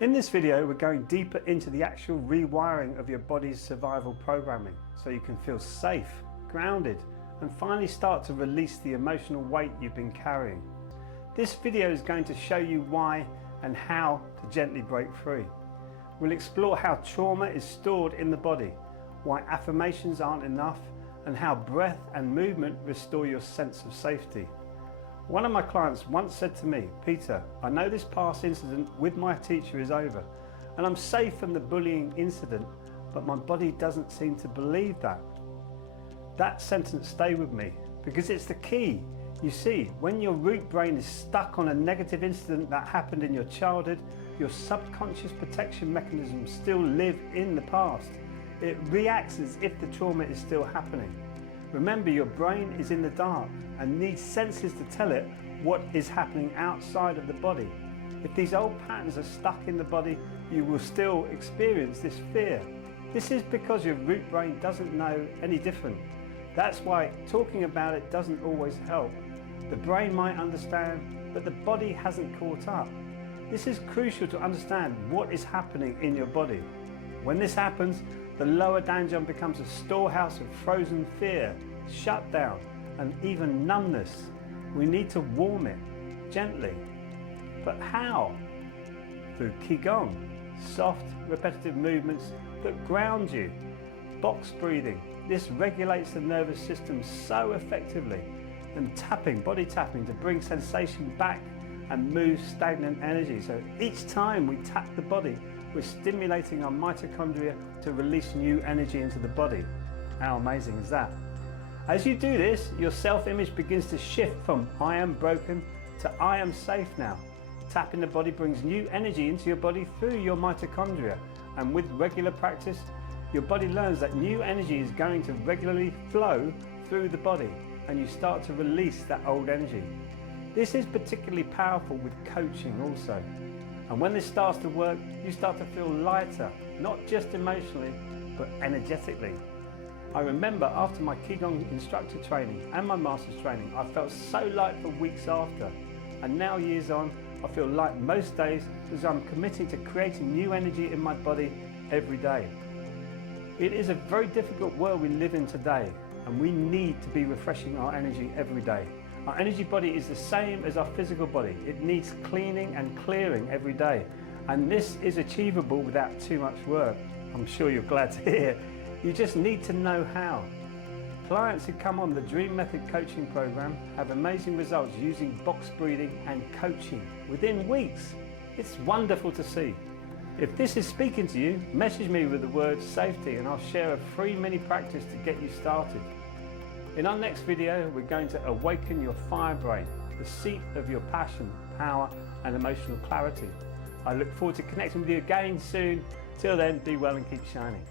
In this video, we're going deeper into the actual rewiring of your body's survival programming so you can feel safe, grounded, and finally start to release the emotional weight you've been carrying. This video is going to show you why and how to gently break free. We'll explore how trauma is stored in the body, why affirmations aren't enough, and how breath and movement restore your sense of safety. One of my clients once said to me, "Peter, I know this past incident with my teacher is over and I'm safe from the bullying incident, but my body doesn't seem to believe that." That sentence stayed with me because it's the key. You see, when your root brain is stuck on a negative incident that happened in your childhood, your subconscious protection mechanisms still live in the past. It reacts as if the trauma is still happening. Remember, your brain is in the dark and needs senses to tell it what is happening outside of the body. If these old patterns are stuck in the body, you will still experience this fear. This is because your root brain doesn't know any different. That's why talking about it doesn't always help. The brain might understand, but the body hasn't caught up. This is crucial to understand what is happening in your body. When this happens, the lower danjian becomes a storehouse of frozen fear, shutdown, and even numbness. We need to warm it gently. But how? Through Qi Gong, soft, repetitive movements that ground you. Box breathing. This regulates the nervous system so effectively. And tapping, body tapping, to bring sensation back and move stagnant energy. So each time we tap the body, we're stimulating our mitochondria to release new energy into the body. How amazing is that? As you do this, your self-image begins to shift from "I am broken" to "I am safe now." Tapping the body brings new energy into your body through your mitochondria. And with regular practice, your body learns that new energy is going to regularly flow through the body, and you start to release that old energy. This is particularly powerful with coaching also. And when this starts to work, you start to feel lighter, not just emotionally, but energetically. I remember after my Qi Gong instructor training and my master's training, I felt so light for weeks after. And now, years on, I feel light most days because I'm committing to creating new energy in my body every day. It is a very difficult world we live in today, and we need to be refreshing our energy every day. Our energy body is the same as our physical body. It needs cleaning and clearing every day. And this is achievable without too much work. I'm sure you're glad to hear. You just need to know how. Clients who come on the Dream Method coaching program have amazing results using box breathing and coaching within weeks. It's wonderful to see. If this is speaking to you, message me with the word safety and I'll share a free mini practice to get you started. In our next video, we're going to awaken your fire brain, the seat of your passion, power, and emotional clarity. I look forward to connecting with you again soon. Till then, be well and keep shining.